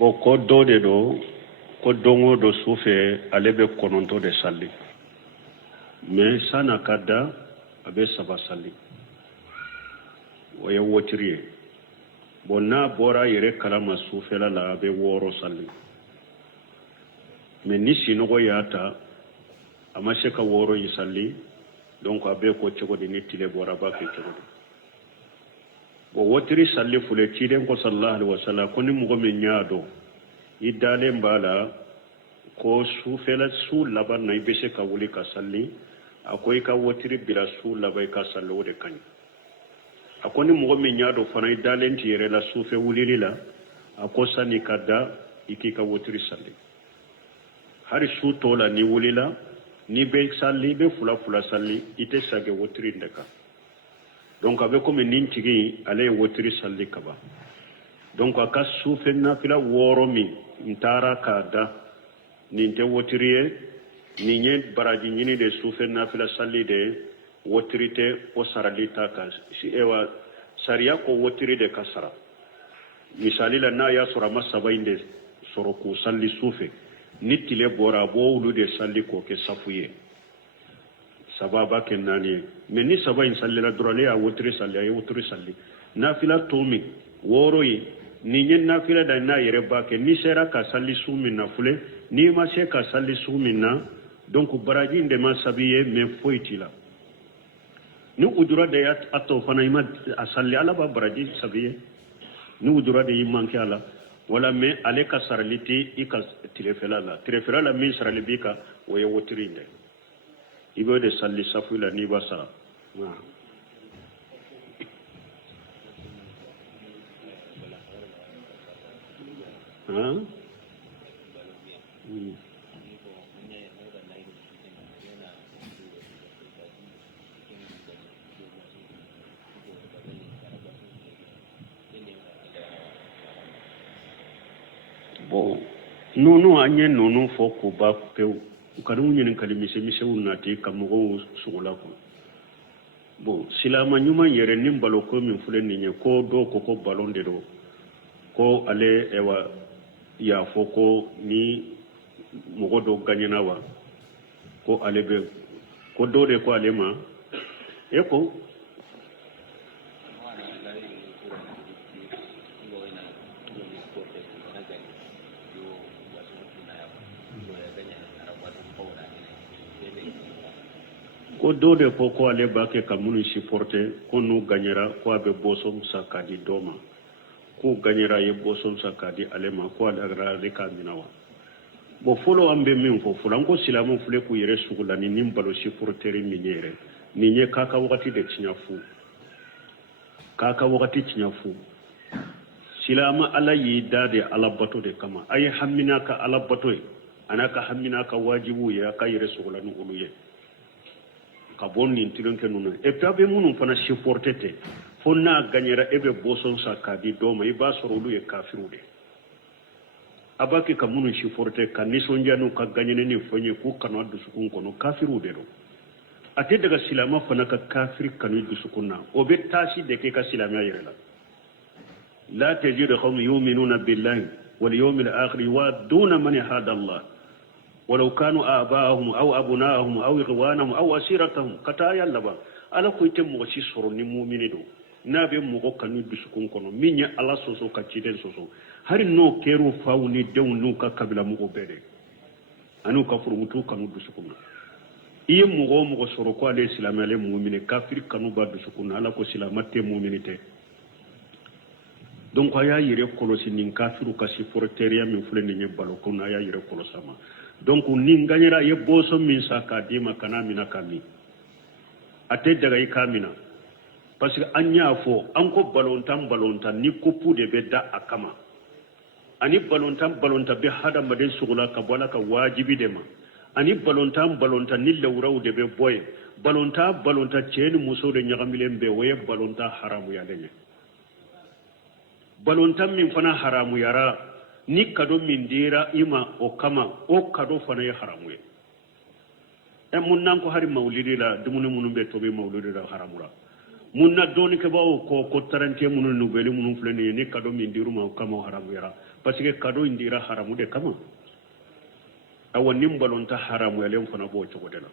bo ko do de do ko dongo do sufe alebe kononto de salli mais sana kadda abe saba salli waya wotiriye bon na bora yere kalama sufe la abe woro salli mais ni sinogo yata amase ka woro yi salli donc abe ko cego de nitile bora ba ke cego bo wotiri salli fule ciden ko sallallahu alaihi wasallam ko ni mugo men nyaado idale mbala ko sufela su laban na ibese ka wuli ka salli akoy ka wotiri bila su labai ka sallo de kan akoni mugo men nyaado fana idale ntiyere la sufe wulili la akosa ni kada iki ka wotiri salli hari su tola ni wulila ni be salli be fula salli ite sage wotiri ndeka donc avec comme nintigi ale wotiri salli kaba donc aka sufe na fila woro mi ntara kada ninte wotiriye ni nye baraji nyini de sufe na fila salli de wotirite o saralita ka si ewa sariya ko wotiri de kasara misali la na ya sura masaba inde soro ko salli sufe nitile bora bo wulu de salli ko ke safuye sababa ke nani mais ni saba in salli la drole ya wotri salli nafila tomi woro yi ni nyen nafila da na yere ba ke ni sera ka salli sumi na fule ni ma se ka salli sumi na donc baraji de ma sabiye mais foitila ni ujura de ya ato fana ima asalli ala ba baraji sabiye ni ujura de imanke ala wala mais ale ka sarliti ika tirefela la min sarlibika waye wotri inde ibo de salli safula ni basa bon nunu anye nunu fo ko ba pew kanu nyin kali mise unati kamugo sugula ko bon silama nyuma yere nimbalo ko min fulen ni ko do ko balon de do ko ale ewa ya foko ni mugo do ganyana wa ko ale be ko do de ko ale ma eko ko do de ko ale ba ke kamunu supporter ko no ganyara ko abe bosom sakadi doma ko ganyara ye bosom sakadi alema ko ala reka minawa bo folo ambe min fo fulan ko silamu fule ku yere sugula ni nimbalo supporter ni nyere ni nye kaka wakati de tinyafu silama ala yi dade ala bato de kama ay hamina ka ala bato anaka hamina ka wajibu ya ka yere sugula nu uluye ka bon ni tironke nuna e pabe munun fana supportete fonna gagnera ebe boson sakadi doma iba sorolu e kafirude abaki ka munun supporte ka nisonjanu ka gagnene ni fonye ku kanu addu sukun kono kafirude do ate daga silama fana ka kafir kanu addu sukunna o be tashi de ke ka silama yerela la tajidu qawm yu'minuna billahi wal yawmil akhir wa duna man hada Allah ولو كانوا آباءهم أو أبناءهم أو إخوانهم أو أسيرتهم كتايا لبا على كويت موشي سرني مؤمنين نبي موكو كانوا بسكون كنو مين الله سوسو كتير سوسو هاري نو كيرو فاوني دون نوكا كبلا موكو بيري أنو كفر متو كانوا بسكون إيه موكو سرقوا على الإسلام على مؤمنين كافر كانوا بعد بسكون على كو سلامة مؤمنين donc aya yire kolosi nin kafiru kasi porteria min fuleni ne balokon aya yire kolosama donc nin ganyera ye boso min saka dima kana mina kami ate daga ikamina parce que anya fo anko balontan ni kopu de bedda akama ani balontan be hada maden sugula ka bola ka wajibi de ma ani balontan ni lawraw de be boy balonta ceni muso de nyagamilen be waye balonta haramu ya denye balontan min fana haramu yara ni kado min dira ima o kama o kado fana ya haramu mun nan ko hari maulidi la dumune munum be tobe maulidi la haramura munna doni ke bawo ko tarante munu nubeli munu fulani ni kado min diruma kama haramu yara parce que kado indira haramu de kama awa nimbalonta haramu yalen fana bo cogodela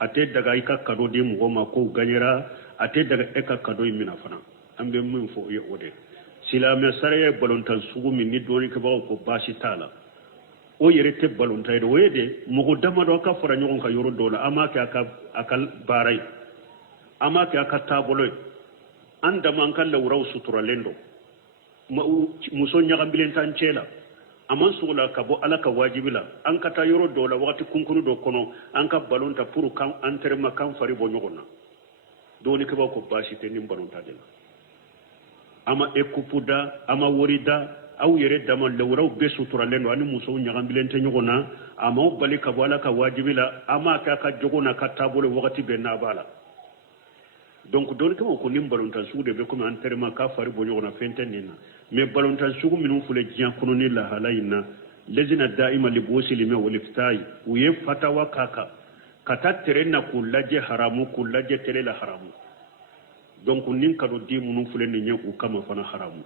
ate daga ika kado di mugoma ko ganyera ate daga eka kado mina fana ambe mun fo ye ode silame sare balontan sugu min ni doni ke bawo ko bashi tala o yere te balonta do wede mugo dama do ka fara nyon ka yoro dola ama ka akal barai ama ka aka tabolo anda man kan lawraw sutura lendo muso nyagambilen tan cela aman sugula ka bo alaka wajibila an kata yoro dola wakati kunkunu do kono an ka balonta pour kan enterrement kan fari bo nyogona doni ke ba ko bashi te nim balonta de ama ekupuda ama worida aw yere dama lawraw be sutura lendo ani muso nyagambilen tan nyogona ama bali ka bo alaka wajibila ama ka jogona ka tabolo wakati be na bala donc don ko ko nim balontan suude be ko an terma ka fari bo nyona fentenina mais balontan suugu minun fule jian kono ni la halayna lezina daima li bosi lime woliftai uye fatawa kaka kata terena kullaje haramu kullaje telela haramu donc nin kado di munun fule ni nyen kama fana haramu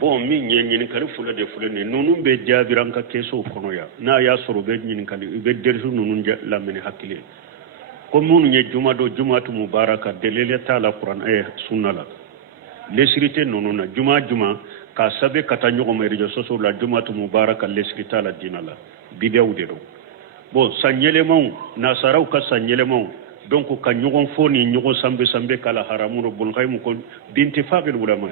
bon min nyen kali fula de fula ne nunun be jabiran ka keso kono ya na ya soro be nyen kali be dersu nunun la meni hakile ko mun nye juma do jumatu mubaraka delele ta la qur'an sunna la lesirite nununa juma ka sabe kata nyogo me rejo soso la jumatu mubaraka lesirita la dinala bidew de do bon sanyele mon nasaraw ka sanyele mon donc ka nyogo foni nyogo sambe kala haramu no bul khaymu ko binti faqil ulama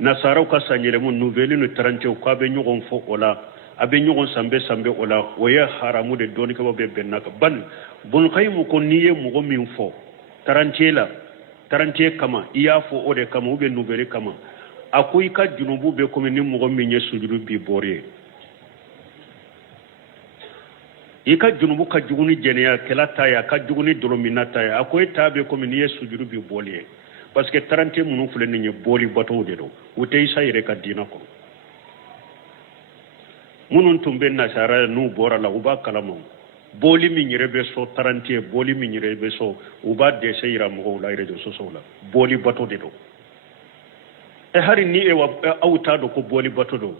nasaraw ka sanyele mon nouvelle no tarante ko be nyogon fo ola abe nyogon sambe ola waya haramu de doni ko be benaka ban bul khaymu ko niye mo go min fo tarante kama iya fo ode kama ube nouvelle kama akoy ka junubu be ko min mo go min yesujudu bi bore ika junubu ka juguni jeniya kelata ya ka juguni dolominata ya akoy tabe ko min yesujudu bi bole parce que 30 munu fule ni boli bato de do utay sayre ka dina ko munun tumbe na sara nu bora la uba kalamo boli mi nyirebe so 30 boli mi nyirebe so uba de sayra mo la rejo so so la boli bato de do e hari ni e wa awta do ko boli bato do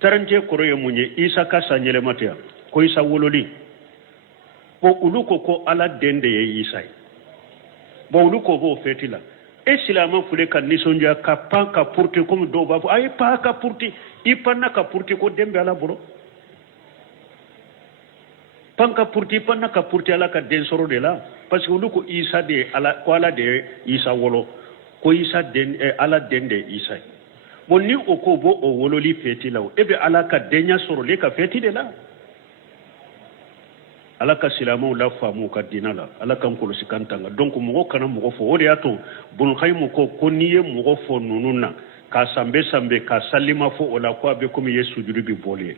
30 ko roye munye isa ka sanyele matia ko isa wololi bo uluko ko ala dende ye isa bo uluko bo fetila islama fule kan nisonja ka panka purti comme do babu ay pa ka purti ipanna ka purti ko dembe ala boro panka purti panna ka purti ala ka den soro de la parce que luko isa de ala ko ala de isa wolo ko isa den ala dende isa bonni o ko bo o wolo li feti law ebe ala ka denya soro le ka feti de la ala ka silamu la famu ka dinala ala kan ko sikantanga donc mo kana mo fo odi ato bun khaymu ko niye mo fo nununa ka sambe ka salima fo ola ko be ko mi yesu judu bi bolé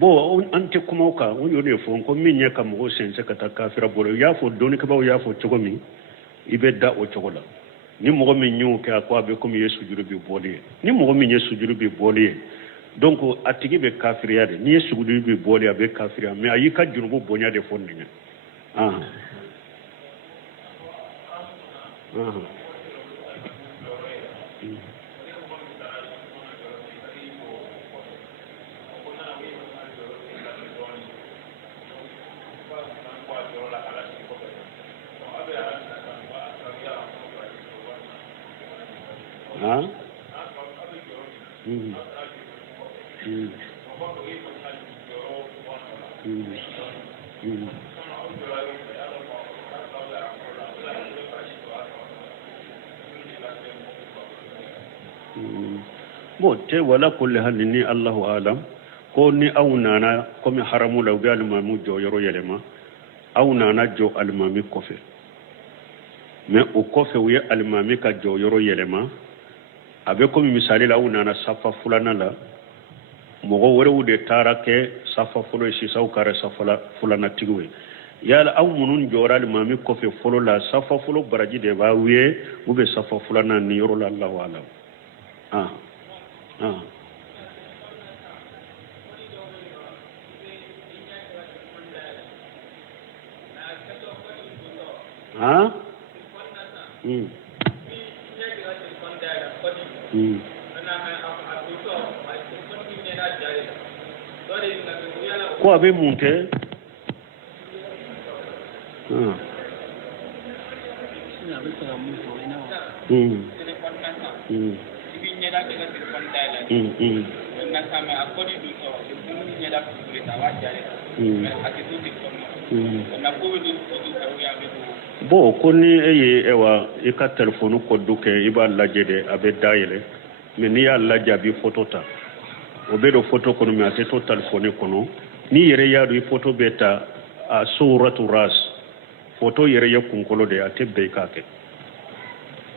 bo ante kuma ka on yone fo ko min nya kam go sense ka ta kafira bolo ya fo doni ka baw ya fo chogomi ibe da o chogola ni mogo min nyu ka ko be comme yesu juru bi bolé ni mogo min yesu juru bi bolé donc atigi be kafiriya de ni yesu juru bi bolé be kafiriya mais ayi ka juru bonya de fondi ni bo te wala kulli halini Allahu alam ko ni awnana ko mi haramu law gal mamu jo yoro yelema awnana jo almami kofe mais o kofe wi almami ka jo yoro yelema abe ko mi misali la awnana safa fulana la mogo wore de tarake safa folo sisaw kare safa fulana tigwe yala aw munun joral mami ko fe folo la safa folo baraji de ba wiye ube safa fulana ni yoro la Allah wala ko abe munte bo koni eye ewa ika telefonu ko duke iba lajede abe dayele me ni ya lajabi photo ta obedo photo kono mi ate to telefone kono ni yere yaadu photo beta a suratu ras photo yere yakunkolo de ate be kake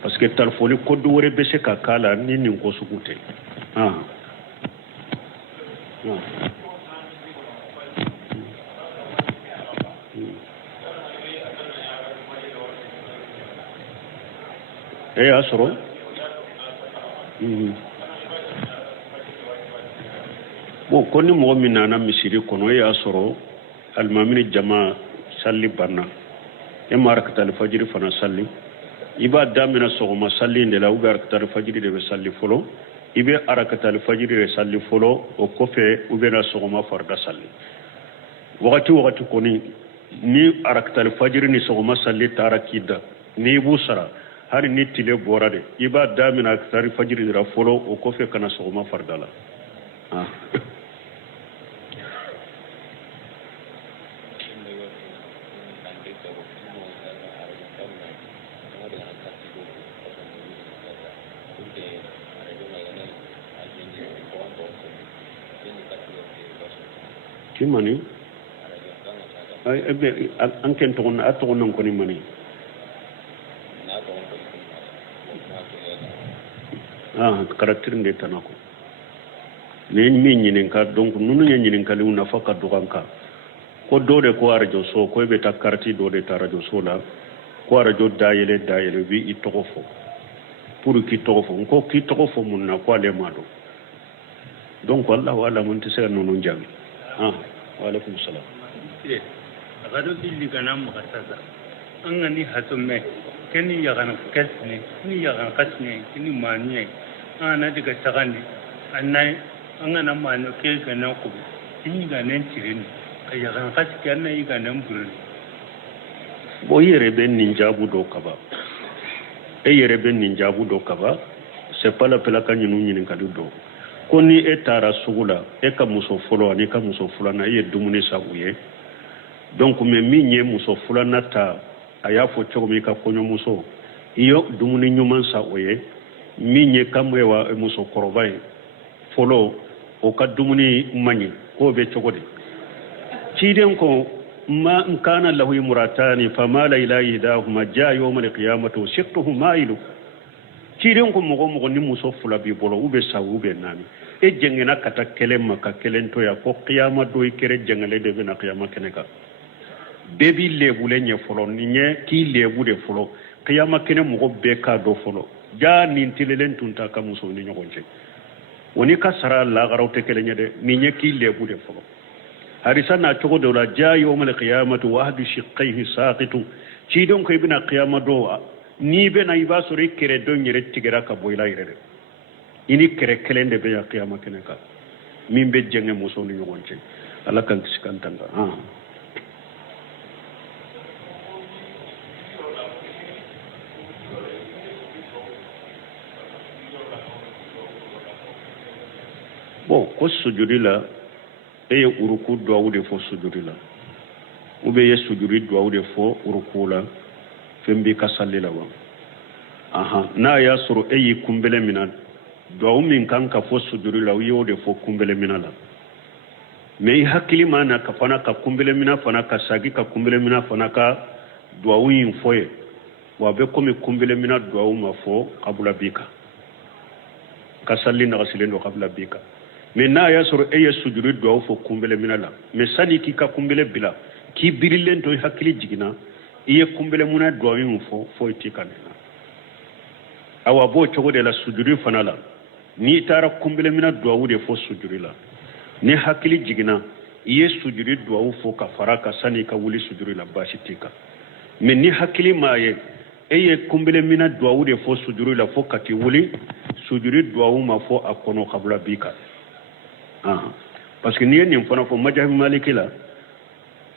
parce que telefone ko du wore be se ka kala ni nin ko sugute asoro bo koni mo minana misiri kono asoro almamini jama salli banna marakata alfajiri fana salli iba damina sogoma salli ndela ube arakata alfajiri de be salli folo ibe arakata alfajiri de salli folo o kofe ube na sogoma farda salli wakati koni ni arakata alfajiri ni sogoma salli tarakida ni busara hari ni tile borade iba damina arakata alfajiri de folo o kofe kana sogoma fardala kimani anken to on ato non koni mani karakter nde tanako ne mi nyinin ka donc nunu nyinin ka liuna faka dukanka ko dode ko arajo so ko be ta karti dode ta radio so la ko arajo dayele bi itofo pour ki tofo ko ki tofo mun na ko le mado donc wallahu wala mun tse nunu jami wa alaikum salam agado dilli kana muqassasa angani hatume keni yagana kasne ni yagana kasne ni manye ana diga sagandi annai angana mano ke kana ko ni ga nen tirini yagana kaske annai ga nan burun bo yere ben ninjabu do kaba yere ben ninjabu do kaba c'est pas la pela kanyinu nyinin kadu do koni etara sugula ka muso folo ani ka muso fulana ye dumuni sabuye donc me minye muso fulana ta aya fo chomi ka konyo muso iyo dumuni nyuman sabuye minye kamwewa muso korobai folo o ka dumuni manyi ko be chogode ciden ko ma kana lahu muratani fama la ilaha illa huwa jaa yawm al-qiyamati shiqtuhu mailu ciden ko mogo ni muso fula bi bolo ube sawu be nani jengena kata kelema ka kelento ya ko qiyama do ikere jengale de bena qiyama keneka bebi lebule nye folo nye ki lebu de folo qiyama kene mogo be ka do folo ja nintilelen tunta ka muso ni nyogonje woni ka sara la garawte kelenya de nye ki lebu de folo harisa na chogo de la ja yawmal qiyamati wa hadu shiqaihi saqitu ci don ko ibna qiyama do ni be na iba sori kere do nyere tigera ka boyla ire ini kere kelende be ya qiyama keneka min be jenge muso ni nyogonje ala kan sikantanga bon ko sujudi la eye uruku do de fo sujudi la ube ye sujudi do de fo uruku la fembi ka sallila wa na ya suru eye kumbele minan do min kan ka fo sujudi la yo de fo kumbele minala me hakili mana ka fana ka kumbele mina fana ka sagi ka kumbele mina fana ka do yin foye wa be ko mi kumbele mina do ma fo qabla bika ka salli na gasilendo qabla bika mais na ya soro e sujudi do fo kumbele minala mais sani ki ka kumbele bila ki birilen to hakili jigina iye kumbele muna do wi fo itikana awa bo chogo de la sujudi fanala ni tara kumbele mina do de fo sujudi la ni hakili jigina iye sujudi do fo ka faraka sani ka wuli sujudi la bashi tika mais ni hakili maye eye kumbele mina do de fo sujudi la fo kati wuli sujudi do ma fo akono kabla bika parce que ni en fona fo majah maliki la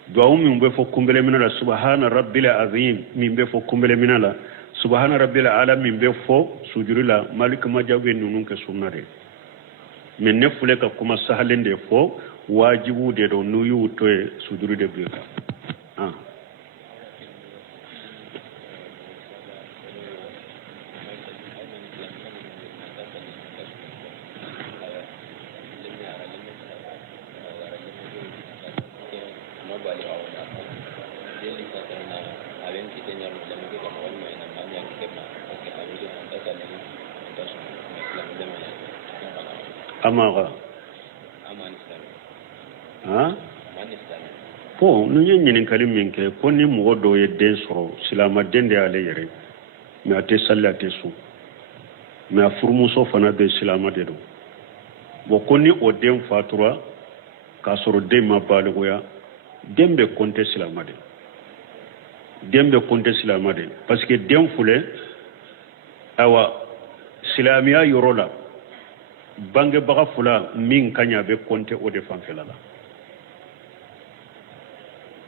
do mi be fo kumbele mina la subhana rabbil azim mi be fo kumbele mina la subhana rabbil alamin be fo sujudi la malik majah be nunun ke sunnare mais ne fule ka kuma sahalende fo wajibu de do nuyu to sujudi de bika amaga po nu nyen kalim minke ko ni mo do ye den soro silama den de ale yere mi ate sallate su mi afurmu so fana be silama de do bo ko ni o den fatura ka soro de ma baligo ya dembe konte silama de parce que den fule awa silamiya yorola bange baga fula min kanya be konte o de fanfela la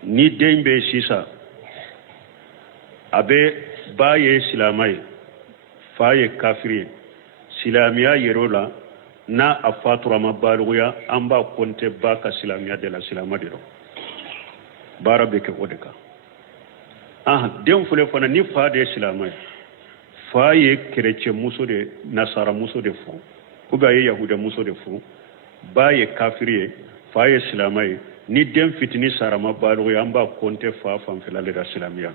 ni dembe sisa abe baye silamai faye kafiri silamiya yerola na afatura mabaluya amba konte baka silamiya de la silama de do barabe ke odeka dem fule fana ni fa de silamai faye chrétien muso de nasara muso de fo ko ba ye yahuda muso de fo baye kafiri faye silamai ni dem fitini sarama balu yamba konte fa fam filale da silamiya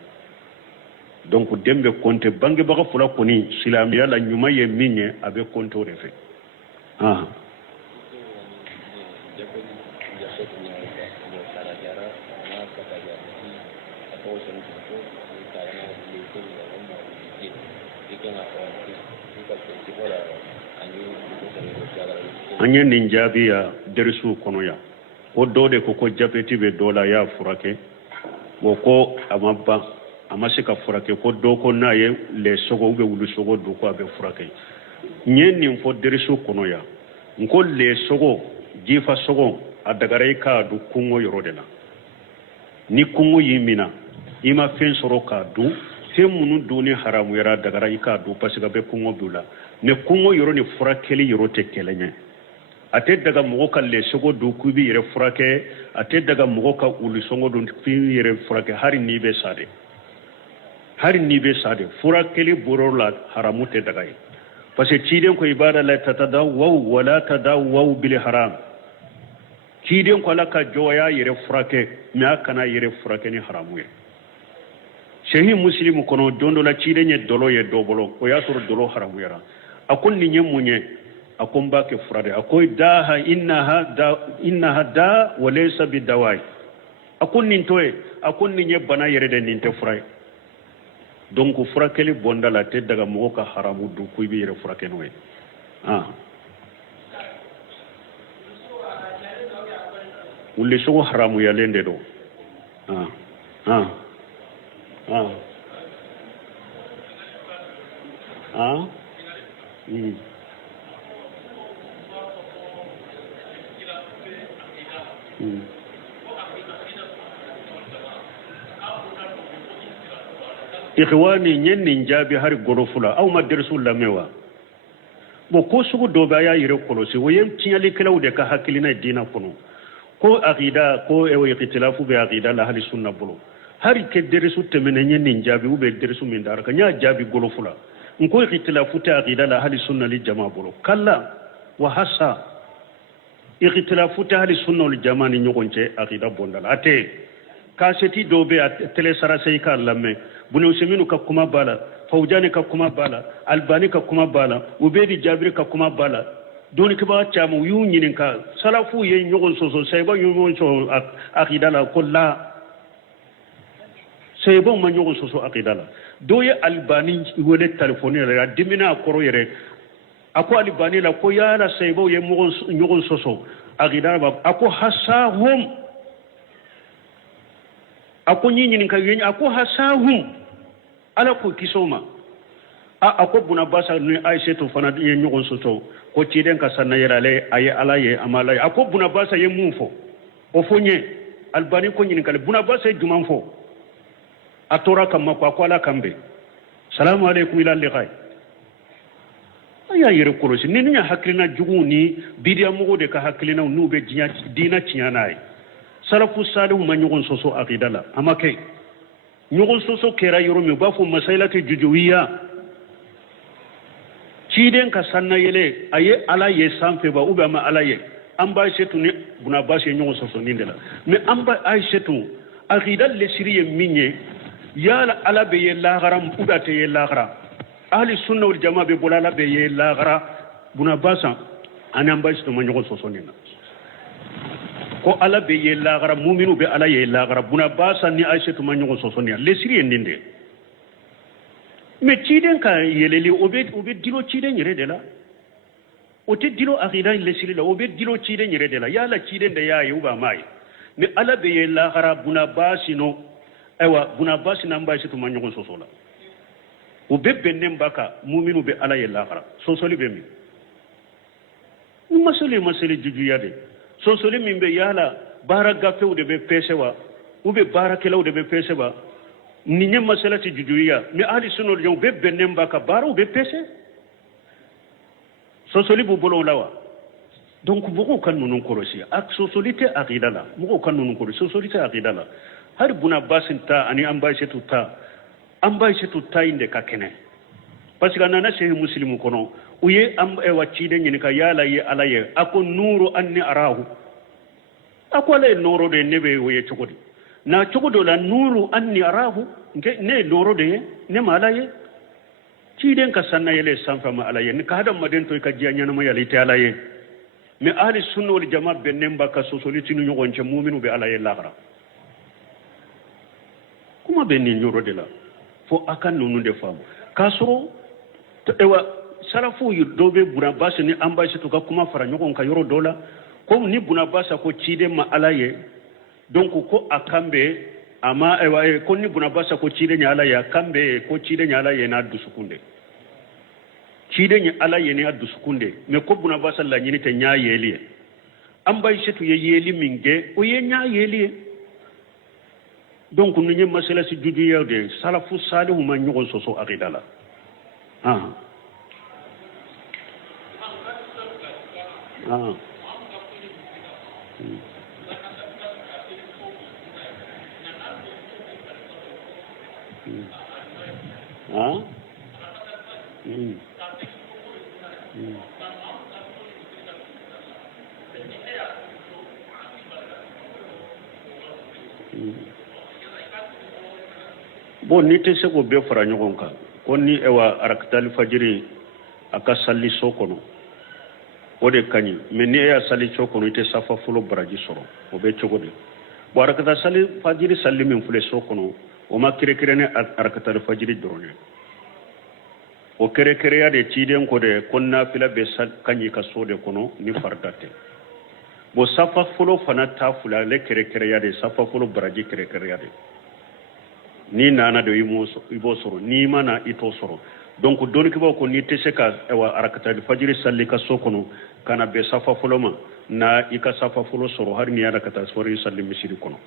donc dembe konte bange baga fula koni silamiya la nyuma ye minye abe konto refe anye ninjabiya derisu kono ya ko dode ko japeti be dola ya furake ko amabba amasika furake ko do ko naye le sogo be wulu sogo do ko be furake nyenni fo derisu kono ya nko le sogo jifa sogo adagare ka du kungo yorodela ni kungo yimina ima fen soro ka du femunu duni haramu yara dagara ika du pasiga be kungo dula ne kungo yoro ni furakeli yoro te kelenya ate daga mogo ka le sogo du kubi yere furake ate daga mogo ka ulu songo du fi yere furake hari ni be sade furakeli borola haramu te daga parce que ciden ko ibada la tatadaw wala tadaw bil haram ciden ko la ka joya yere furake mi akana yere furake ni haramu ye shehi muslimu kono dondo la ciden ye dolo ye dobolo ko ya soro dolo haramu yara akon ni nyemunye akon ba ke furade akoy daha innaha da wa laysa bidawai akon nin toy akon ni nye bana yere de nin te furay donc furakeli bonda la te daga mo ka haramu du kuy bi yere furake noy ulle so haramu ya lende do ikhwani nyenni njabi har gorofula aw madrasul lamewa bo ko sugu do ba ya yire kolosi woyem tinyali kelaw de ka hakilina dina kono ko aqida ko e ikhtilafu bi aqida la ahli sunna bolo har ke derisu temene nyenni njabi ube derisu min daraka nya jabi gorofula nko ikhtilafu ta aqida la ahli sunna li jamaa bolo kala wa hasa ikhtilafu ta ahli sunna li jamaa ni nyogonche aqida bondala ate kaseti dobe tele sarasai ka lamme bunu seminu ka kuma bala faujani ka kuma bala albani ka kuma bala ubedi jabir ka kuma bala doni kiba chamu yu nyininka salafu ye nyogon soso sayba nyogon so akidala kolla sayba ma nyogon soso akidala doye albani wole telephone ya dimina koro yere ako albani la ko yala sayba ye nyogon soso akidala ako hasahum ako nyininka yen ako hasahum ala ko kisoma ako buna basa ni aisha to fana ye nyogon soso ko ciden ka sanna yerale aye alaye amalaye ako buna basa ye mufo o fonye albani ko nyin kale buna basa juman fo atora kamma ko ala kambe salamu alaykum ila liqay aya yere korosi ni nya haklina juguni bidiya mugo de ka haklina nube jinya dina ciyanay salafu salihu ma nyogon soso aqidala amake nyogon soso kera yoromi bafo masailati jujuwiya ciden ka sanna yele aye ala ye sanfe ba ube ma ala ye an ba shetu ni buna ba she nyogo soso nindela mais an ba ay shetu aqidal le siriye minye yala ala be ye lagaram udate ye lagara ahli sunna wal jamaa be bolala be ye lagara buna basa an an ba shetu ma nyogo soso nina ko ala be ye lagara mu'minu be ala ye lagara buna basa ni ay shetu ma nyogo soso nina le siriye ninde mais ciden ka yeleli obe dilo ciden yere de la o te dilo aqida le sili la obe dilo ciden yere de la yala ciden de yayi uba mai mais ala be yella khara buna basino ewa buna basina mba situ ma nyogon soso la obe bennem baka mu'minu be ala yella khara sosoli be mi masali juju yade sosoli min be yala baraka fewde be pesewa ube barakelaw de be pesewa ni nyem masalati jujuya mi ahli sunna jom be benem baka baro be pese sosoli bu bolo lawa donc bugo kan nunun korosi ak sosolite aqida la bugo kan nunun korosi sosolite aqida la har buna basinta ani ambaishetu ta inde ka kene parce que nana sey muslimu kono uye am e wacide nyini ka yala ye alaye ako nuru anni arahu ako le noro de nebe woye chokodi na cogodo la nuru anni arahu ne loro de ne malaye ciden ka sanna yele sanfa ma alaye ni ka hadam maden to ka janya na ma yale ta alaye me ahli sunna wal jamaa benem baka sosoliti nu nyogon ce mu'minu be alaye lagra kuma be ni nyoro de la fo akan nunu de fam kasoro to ewa salafu yudobe buna basa ni ambashi to ka kuma fara nyogon ka yoro dola ko ni buna basa ko ciden ma alaye donc ko akambe ama ewa ko ni buna basa ko cide nya ala ya kambe ko cide nya ala ya na dusukunde cide nya ala ya na dusukunde me ko buna basa la nyini te nya yeli am bay setu ye yeli minge o ye nya yeli donc nu nye masala si juju yerde salafu salihu ma nyogo soso aqidala bon ni te se ko be fara nyogon ka kon ni ewa araktal fajiri aka salli sokono o de kani mais ni ya salli sokono ite safa fulo baraji soro o be chogode bo arakata salli fajiri salli min fule sokono o ma kire ne araktal fajiri drone o kere ya de ciden ko de konna fila be kanyi ka sode kono ni fardate bo safa fulo fana ta fula le kere ya de safa fulo baraji kere ya de ni nana do ibo soro ni mana ito soro donc don ki ko ni te seka ewa arakata fajiri salli ka sokono kana be safa fulo ma na ika safa fulo soro har ni arakata sori salli misiri kono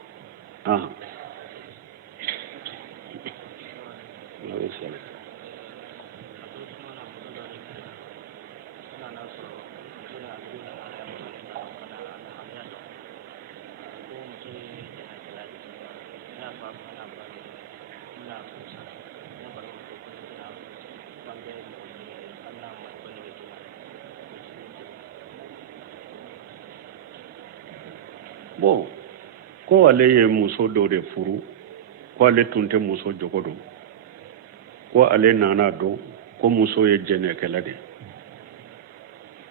bon ko ale ye muso do de furu ko ale tunte muso jogodo ko ale nana do ko muso ye jene kala de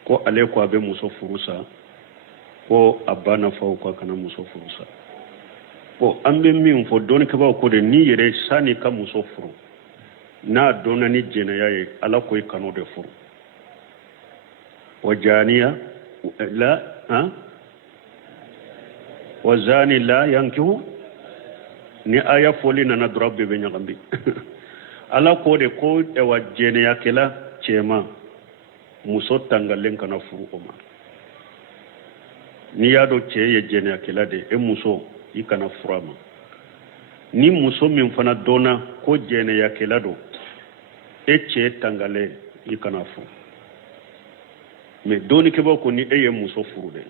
ko ale ko abe muso furusa ko abana fa ko kana muso furusa ko ambe min fo doni ke ba ko de ni yere sani ka muso furu na dona ni jena yaye ala ko kanu de furu wajaniya la ha wazani la yankihu ni aya foli na drabbe be nyagambi ala ko de ko e wajene yakela chema muso tangalen kana furu o ma ni yado che ye jene yakela de e muso i kana furama ni muso min fana dona ko jene yakela do e che tangale i kana furu me doni ke ba ko ni e ye muso furu de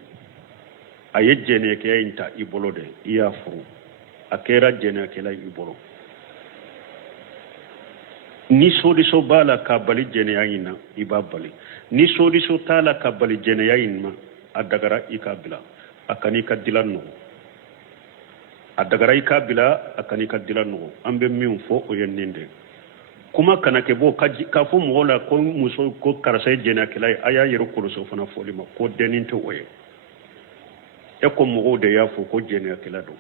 aye jene ke inta ibolo de iya furu akera jene ke la ibolo ni sodi so bala ka bali jene yayina ibabali ni sodi so tala ka bali jene yayinma adagara ikabila akani ka dilanno adagara ikabila akani ka dilanno ambe min fo o yenninde kuma kana ke bo ka fo mo la ko muso ko karasa jene ke la aya yero ko so fana fo lima ko deninte oye e ko mo de ya fo ko jene ke la do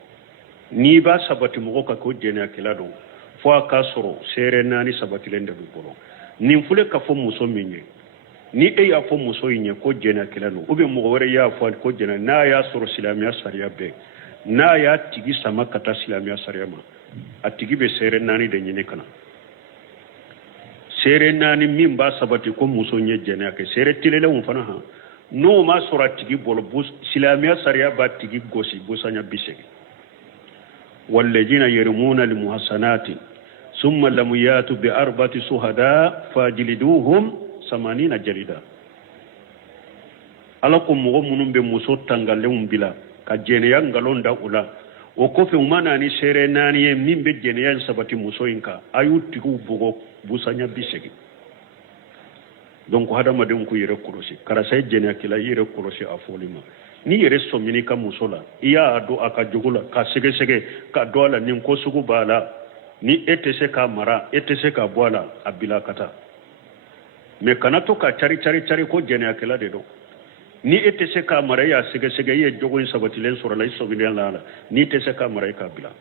ni ba sabati mo ka ko jene ke la do fo aka soro sere nani sabati lende du bolo ni fule ka fo muso minye ni e ya fo muso yinye ko jena kelano ube mo wore ya fo ko jena na ya soro silamiya sariya be na ya tigi sama kata silamiya sariya ma atigi be sere nani de nyine kana sere nani min ba sabati ko muso nye jena ke sere tilele on fana ha no ma soro atigi bolo bus silamiya sariya ba tigi gosi busanya bisege والذين يرمون المحصنات ثم لم ياتوا بأربعة شهداء فاجلدوهم 80 جلدا alakum mo munum be muso tangalum bila ka jeneya ngalonda ula o ko fe umana ni sere nani min be jeneya sabati muso inka ayuti ku bugo busanya bisegi donc hada madem ko yere kurosi kara say jeneya kila yere kurosi afolima ni yere somini ka musola iya ado aka jugula ka sege sege ka dola nin ko sugu bala ni etese ka mara etese ka boala abila kata me kana to ka cari ko jene akela de do ni etese ka mara ya sege sege ye jogo sabati len sura lay sobi len la ni etese ka mara ka bila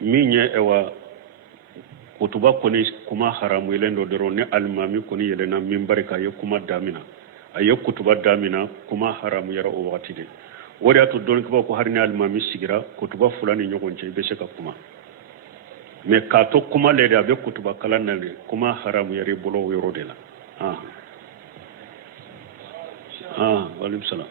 minye ewa kutuba koni kuma haramu yelendo dero ne almami koni yelena mimbarika ye kuma damina aye kutuba damina kuma haramu yara o wakati de wori atu don ko ko harni almami sigira kutuba fulani nyogonce be se ka kuma me ka to kuma le da be kutuba kala nale kuma haramu yare bolo yoro de la walim salam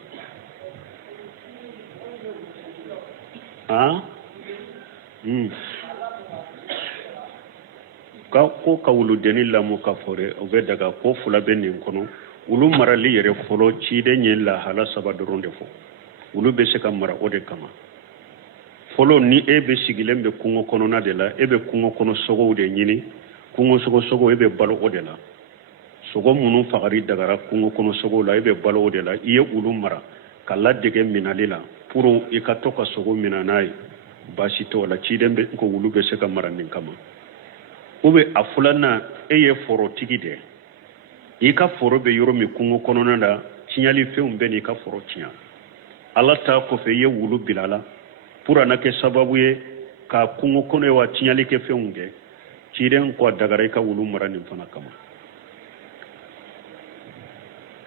ka ko ka wulu denilla mo ka fore o be daga ko fula be nin kono wulu marali yere folo ci de nyella hala sabadoronde fo wulu be se ka mara o de kama folo ni e be sigilembe kungo kono na de la e be kungo kono sogo de nyini kungo sogo e be balo o de la sogo munu fagari dagara kungo kono sogo la e be balo o de la iye wulu mara kala dege minalila puro e ka toka sogo minanai basi to la ci dembe ko wulu be se ka mara nin kama ube afulana eye foro tigide ika foro be yoro mi kungo konona da tinyali feum be ni ka foro tinya Allah ta ko fe ye wulu bilala pura na ke sababu ye ka kungo kono wa tinyali ke feunge ciden ko dagare ka wulu marani fana kama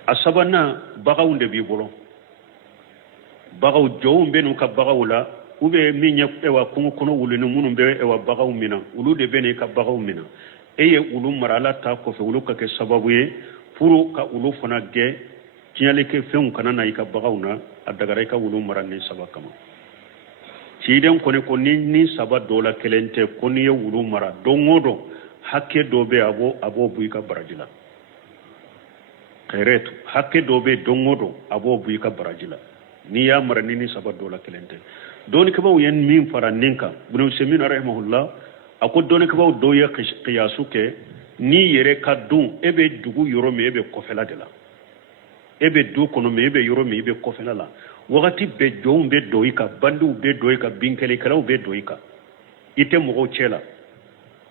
asabana bagawnde bi bolo bagaw jowumbe no ka bagawla ube minya ewa kungo kono wulu no munum be ewa bagaw mina wulu de bene ka bagaw mina eye wulu marala ta ko fe wulu ka ke sababu ye puro ka wulu fana ge tinyale ke feun kana na ika bagawna adagare ka wulu marani sabakama ciden ko ne ko ni sabadola kelente ko ni ye wulu mara dongodo hakke dobe abo buika barajila khairetu hakke dobe dongodo abo buika barajila ni ya mara ni sabadola kelente doni kabaw yen min fara ninka bunu semin rahimahullah ako doni kabaw do ya qiyasu ke ni yere kadun ebe dugu yoro me ebe kofela de la ebe du kono me ebe yoro me ebe kofela la wakati be jom be doika bandu be doika binkele kala be doika ite mo chela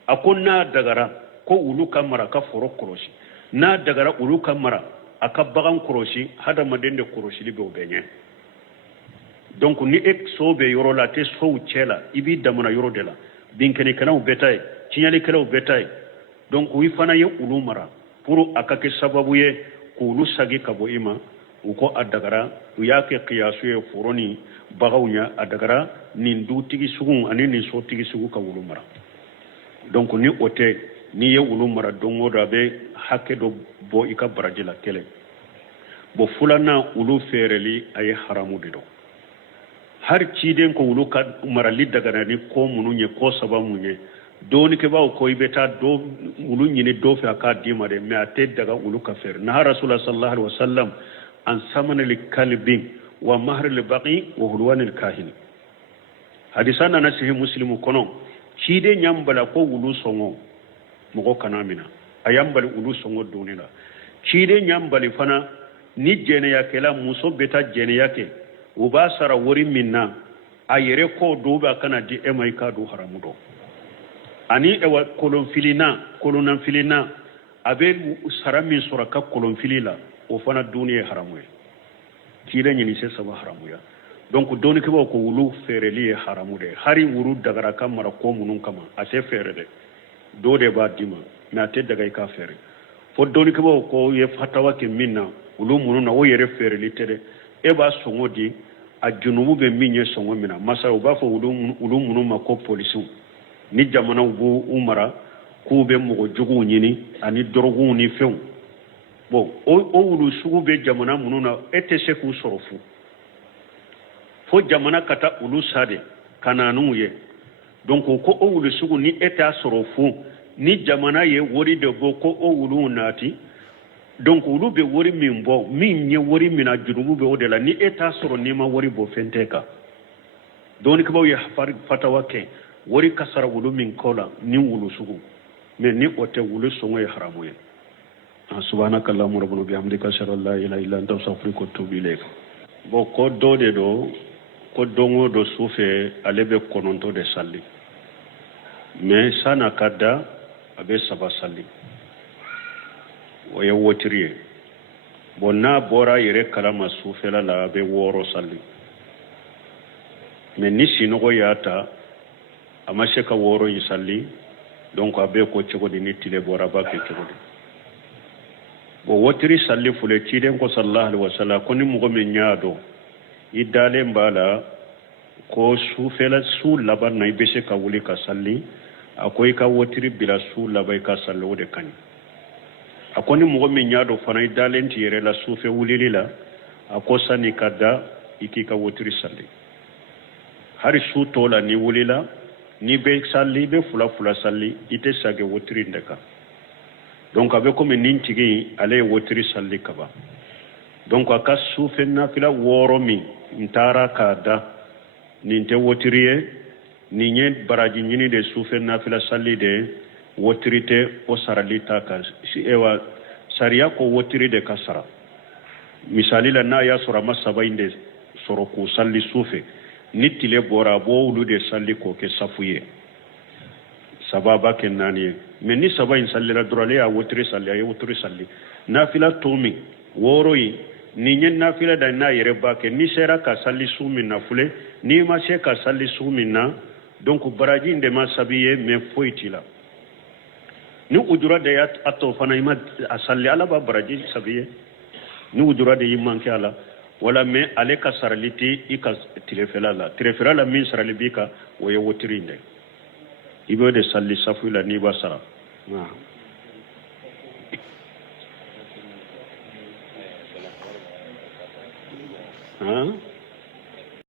akonna dagara ko ulu kamara ka foro koroshi na dagara ulu kamara aka bagan koroshi hada madende koroshi libe obenye donc ni ek sobe yoro la te so chela ibi damana yoro de la binkele kala betay tinyali kala betay donc wi fana ye ulu mara pour akake sababu ye ko ulu sagi kabo ima uko adagara uyake qiyasu ye foroni bagawnya adagara nin du tigi sugun ani nin so tigi sugu ka ulu mara donc ni ote ni ye ulu mara dongo da be hakke do bo ika barajila kele bo fulana ulu fereli ay haramu de do har ciden ko ulu ka mara li daga ni ko mununye ko sababu nye doni ke bawo ko ibeta do ulu nyini do fa ka dima de me ate daga ulu ka fer na rasulullah sallallahu alaihi wasallam an samana li kalbin wa mahr li baqi wa hulwan al kahin hadisana na sahih muslim kono cide nyambala ko ulu songo mo kanamina ayambali ulu songo donila cide nyambali fana ni jene yake la muso beta jene yake uba sara wori minna ayere ko do ba kana di emay ka do haramudo ani ewa kolonan filina abe sara min sura ka kolon filila o fana duniya haramuye kire nyini se saba haramuya donc doni ke ba ko wulu fereli haramude hari wuru dagara kamara ko munun kama ase ferede do de ba dima na te daga ka fere fo doni ke ba ko ye fatawa ke minna wulu munun na o yere fereli tede e ba songo di a junubu be minye songo mina masa o ba fo wulu munun ma ko polisu ni jamana bu umara ku be mo jogu nyini ani dorogu ni few bon o wulu sugu be jamana mununa etese ku sorofu fo jamana kata ulu sade kananu ye donc ko o wulu sugu ni eta sorofu ni jamana ye wori de bo ko o wulu nati donc wulu be wori min bo min nye wori mina junubu be odela ni eta soro ni ma wori bo fenteka doni ko ye fatawa ke wori kasara wulu min kola ni wulu sugu mais ni ote wulu songo ye haramu ye subhanaka allahumma rabbana bihamdika ashhadu an la ilaha illa anta astaghfiruka wa atubu ilayk bo ko dode do ko dongo do sufe alebe kononto de salli mais sana kadda abe saba salli o ye wotiriye bo na bora yere kalama sufe la abe woro salli mais ni sinogo yata amase ka woro yi salli donc abe ko cegodi ni tile bora ba ke cegodi bo wotiri salli fule ciden ko sallallahu alaihi wasallam ko ni mugo men nyaado idale mbala ko sufela su laban na ibese ka wuli ka salli akoy ka wotiri bila su labai ka salli wode kan akoni mugo men nyaado fana idale ntiyere la sufe wulilila akosani kada iki ka wotiri salli hari su tola ni wulila ni be salli be fula salli ite sage wotiri ndeka donc avec comme nintigi ale wotiri salli kaba donc aka sufe na fila woro mi ntara kada ninte wotiriye ni nye baraji nyini de sufe na fila salli de wotirite o saralita ka ewa sariya ko wotiri de kasara misali la na ya sura masaba inde soro ko salli sufe nitile bora bo wulu de salli ko ke safuye sababa ke nani mais ni saba in salli la drole ya wotri salli nafila tomi woroi ni nyen nafila da na yere ba ke ni sera ka salli sumi na fule ni ma se ka salli sumi na donc baraji inde ma sabiye mais foitila ni ujura de ya ato fana ima asalli ala ba baraji sabiye ni ujura de yimanke ala wala me ale ka saraliti ika tirefela la min saralibika wo ye wotirinde ibe de salli safu la ni basara ha